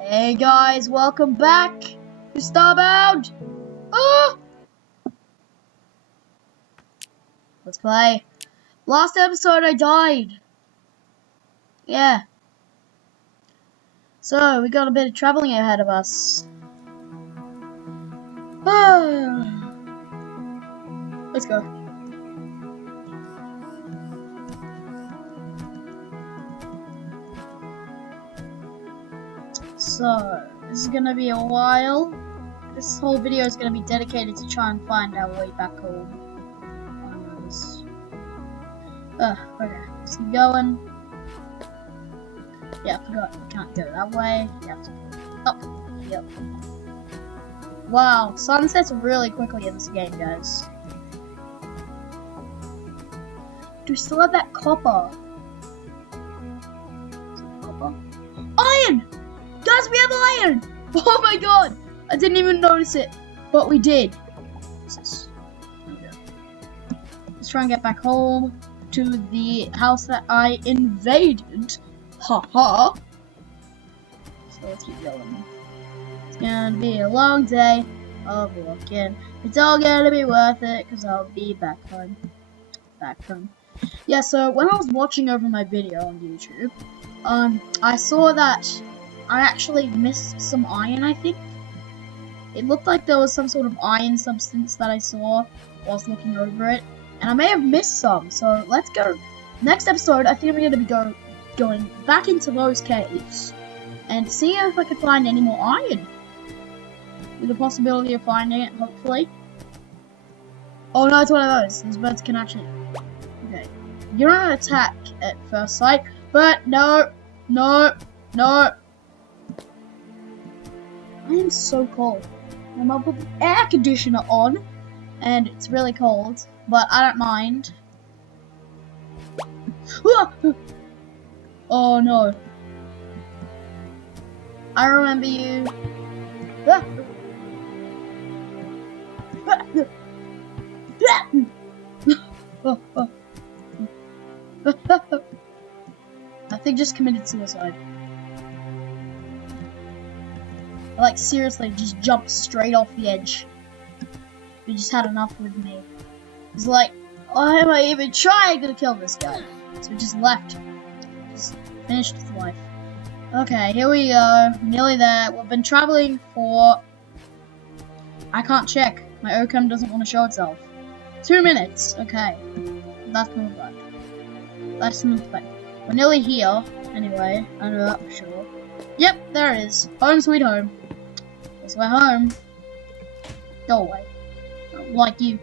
Hey guys, welcome back to Starbound. Let's play. Last episode I died. Yeah. So we got a bit of traveling ahead of us. Let's go. So this is gonna be a while. This whole video is gonna be dedicated to try and find our way back home. Okay, let's keep going. Yeah, I forgot. We can't go that way. You have to go up. Yep. Wow, sun sets really quickly in this game, guys. Do we still have that copper? Is it copper? Iron! Guys, we have iron! Oh my god! I didn't even notice it, but we did. What's this? Okay. Let's try and get back home to the house that I invaded. Ha ha. So let's keep going. It's gonna be a long day of walking. It's all gonna be worth it because I'll be back home. Back home. Yeah, so when I was watching over my video on YouTube, I saw that I actually missed some iron, I think. It looked like there was some sort of iron substance that I saw whilst looking over it. And I may have missed some, so let's go. Next episode, I think I'm going to be going back into those caves and see if I can find any more iron. With the possibility of finding it, hopefully. Oh no, it's one of those. These birds can actually... Okay. You don't attack at first sight, but no. I am so cold. I'm up with the air conditioner on, and it's really cold, but I don't mind. Oh no. I remember you. I think just committed suicide. Like, seriously, just jumped straight off the edge. He just had enough with me. He's like, why am I even trying to kill this guy? So he just left. Just finished his life. Okay, here we go. Nearly there. We've been traveling for... I can't check. My OCam doesn't want to show itself. 2 minutes. Okay. That's not bad. That's not bad. We're nearly here. Anyway, I know that for sure. Yep, there it is. Home sweet home. Guess we're home. Go away. I don't like you.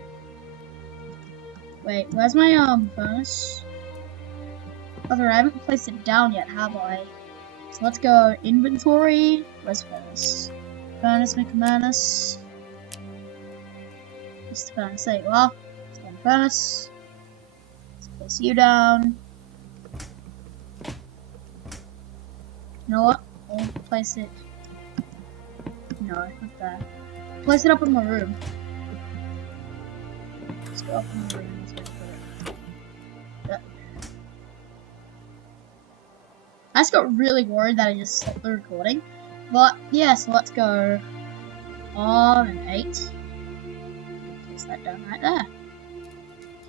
Wait, where's my furnace? I haven't placed it down yet, have I? So let's go inventory. Where's furnace? Furnace, make a furnace. Just the furnace. There you are. Let's go in furnace. Let's place you down. You know what? I'll place it. No, not there. Place it up in my room. Let's go up in my room. Let's put it. Yeah. I just got really worried that I just stopped the recording. But yeah, so let's go on an 8. Place that down right there.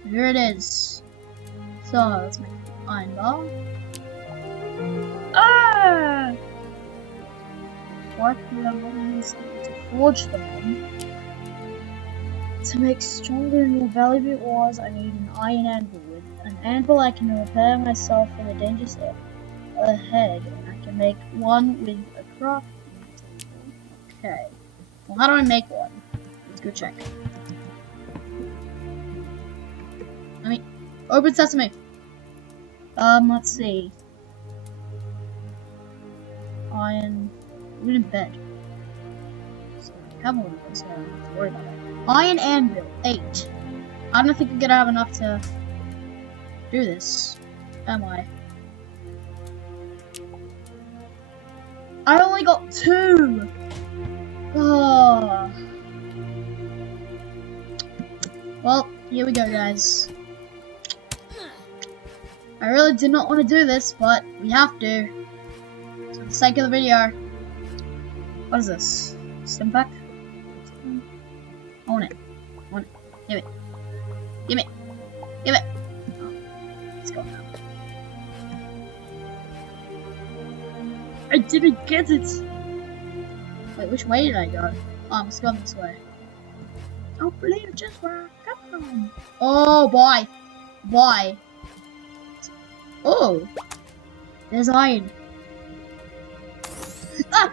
So here it is. So let's make an iron bar. Ah! What we are going to forge them on. To make stronger and more valuable ores, I need an iron anvil. With an anvil, I can repair myself for the dangers ahead, and I can make one with a crafting table. Okay. Well, how do I make one? Let's go check. Open sesame. Let's see. Iron. We're in bed. So I have one of those, so I don't have to worry about it. Iron anvil, 8. I don't think I'm gonna have enough to do this, am I? I only got 2! Oh. Well, here we go, guys. I really did not want to do this, but we have to. For the sake of the video. What is this? Stim pack? I want it. I want it. Give it. Give it. Give it. Oh, let's go now. I didn't get it. Wait, which way did I go? Oh, I'm just going this way. Don't believe just where I come from. Oh boy. Boy. Oh. There's iron. Ah!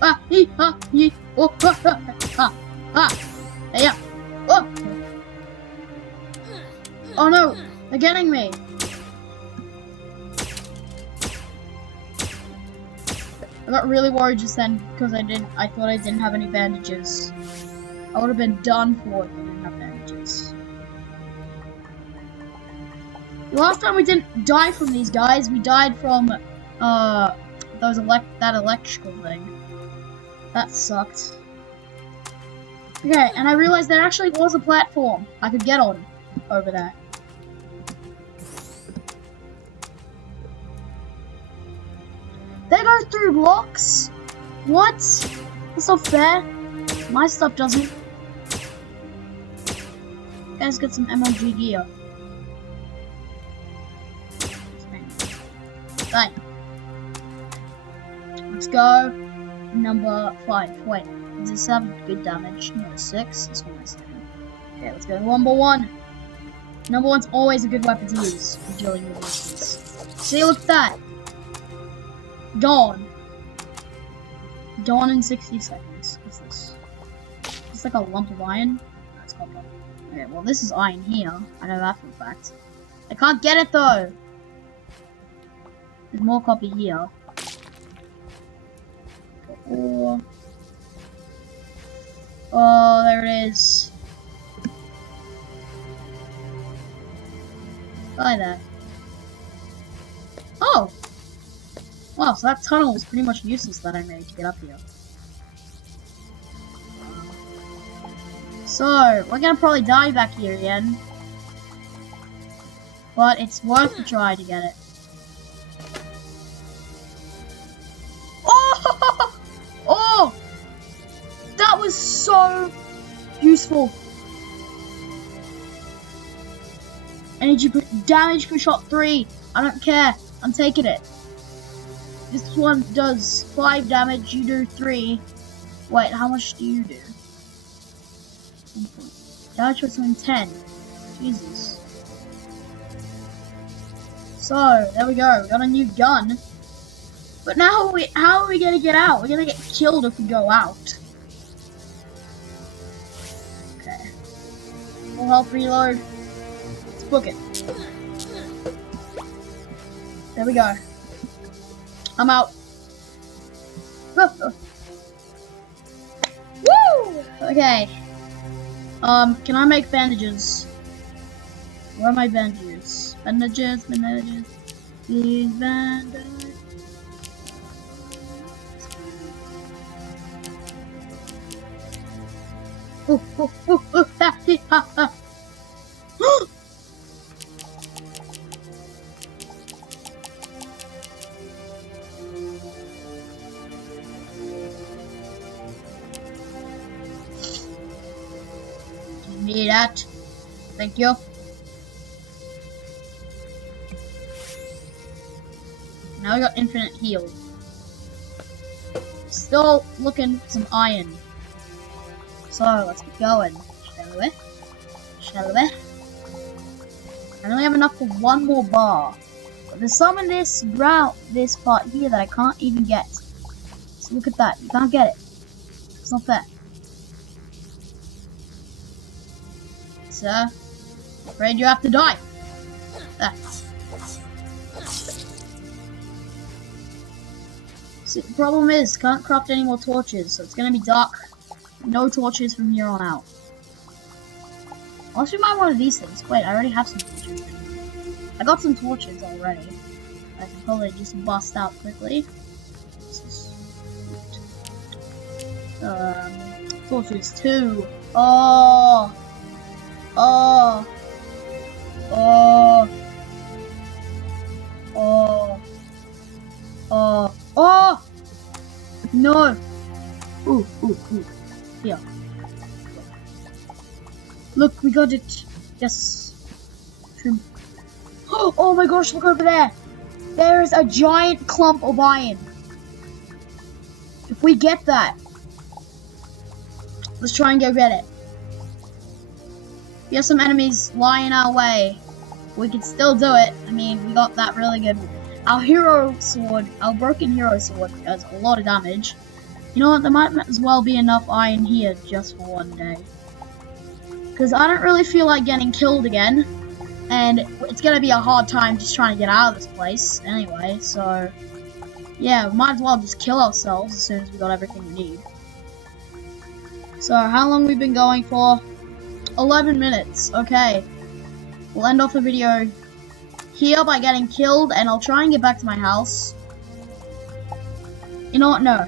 Ah, ee, ah, ee, oh, ah, ah, ah, ah, yeah, oh, oh no, they're getting me. I got really worried just then because I thought I didn't have any bandages. I would have been done for if I didn't have bandages. The last time we didn't die from these guys, we died from that electrical thing. That sucked. Okay, and I realized there actually was a platform I could get on over there. They go through blocks? What? That's not fair. My stuff doesn't. You guys got some MLG gear. Fine. Let's go. Number 5. Wait, does this have good damage? No, 6. This one is 7. Okay, let's go. Number 1. Number 1's always a good weapon to use for dealing with monsters. See, look at that. Gone. Gone in 60 seconds. What's this? It's like a lump of iron. That's copper. Okay, well this is iron here. I know that for a fact. I can't get it though. There's more copper here. Oh, there it is. Buy that. Oh! Wow, so that tunnel was pretty much useless that I made to get up here. So, we're gonna probably die back here again. But it's worth a try to get it. Oh! Oh! That was so useful. Energy damage per shot 3. I don't care. I'm taking it. This one does 5 damage, you do 3. Wait, how much do you do? Damage was 10. Jesus. So, there we go. We got a new gun. But now, how are we gonna get out? We're gonna get killed if we go out. Okay. Full health reload. Let's book it. There we go. I'm out. Woo! Okay. Can I make bandages? Where are my bandages? Bandages. These bandages. Give me that. Thank you. Now we got infinite heal. Still looking for some iron. So let's get going, shall we? I only have enough for one more bar, but there's some in this part here that I can't even get. So look at that, you can't get it. It's not fair. Sir, I'm afraid you have to die. There. See, the problem is, can't craft any more torches, so it's gonna be dark. No torches from here on out. Unless we might one of these things. Wait, I already have some torches. I got some torches already. I can probably just bust out quickly. Torches 2. Oh. Oh. Oh. Oh. Oh. Oh. No. Ooh. Here. Look, we got it. Yes. Trim. Oh my gosh, look over there. There is a giant clump of iron. If we get that, let's try and go get it. We have some enemies lying our way. We can still do it. I mean, we got that really good. Our hero sword, our broken hero sword, does a lot of damage. You know what? There might as well be enough iron here just for one day. Because I don't really feel like getting killed again. And it's going to be a hard time just trying to get out of this place anyway. So, yeah, we might as well just kill ourselves as soon as we got everything we need. So, how long we've been going for? 11 minutes. Okay. We'll end off the video here by getting killed, and I'll try and get back to my house. You know what? No.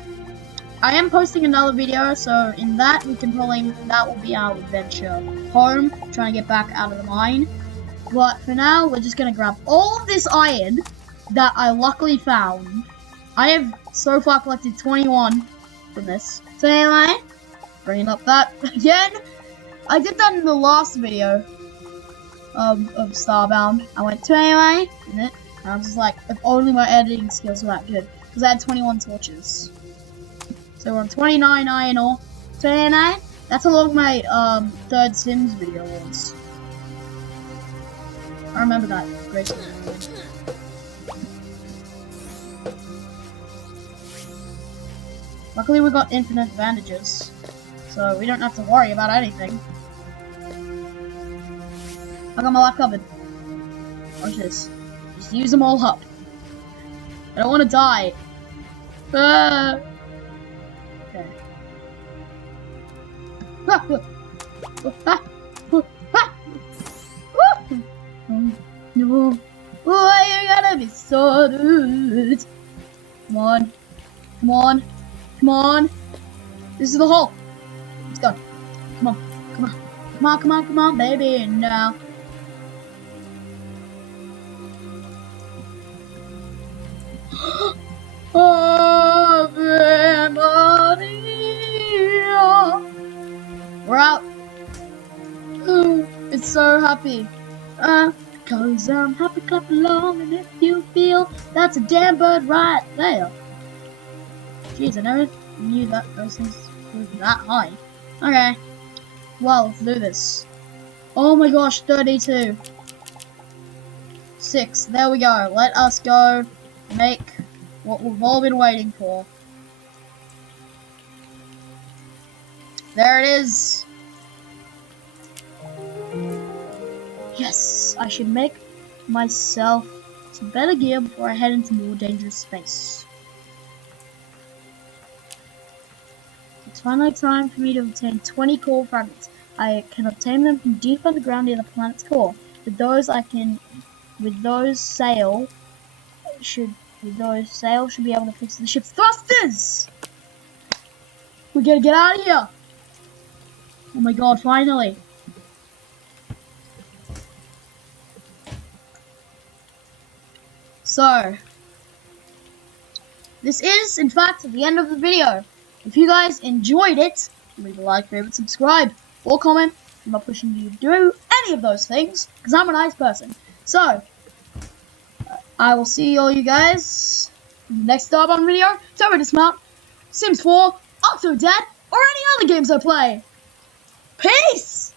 I am posting another video, so in that, that will be our adventure home, trying to get back out of the mine. But for now, we're just going to grab all of this iron that I luckily found. I have so far collected 21 from this. So anyway, bringing up that again. I did that in the last video of Starbound. I went to anyway, and I was just like, if only my editing skills were that good. Because I had 21 torches. So we're on 29 iron ore. 29? That's how long my third Sims video was. I remember that. Great. Luckily we got infinite bandages, so we don't have to worry about anything. I got my life covered. Watch this. Just use them all up. I don't want to die. Okay. No. Why you gotta be so rude? Come on. Come on. Come on. This is the hole. Let's go. Come on. Come on. Come on, come on, come on, baby. Now. Ave Maria. We're out. It's so happy. Cause I'm happy, clap along, and if you feel that's a damn bird right there. Jeez, I never knew that those things were that high. Okay. Well, let's do this. Oh my gosh, 32. 6. There we go. Let us go make what we've all been waiting for. There it is. Yes, I should make myself some better gear before I head into more dangerous space. It's finally time for me to obtain 20 core fragments. I can obtain them from deep underground near the planet's core. With those sail should be able to fix the ship's thrusters. We gotta get out of here. Oh my god, finally. So, this is, in fact, the end of the video. If you guys enjoyed it, leave a like, favorite, subscribe, or comment. I'm not pushing you to do any of those things, because I'm a nice person. So, I will see all you guys in the next Starbound video. Don't forget to smart, Sims 4, Octodad, or any other games I play. Peace!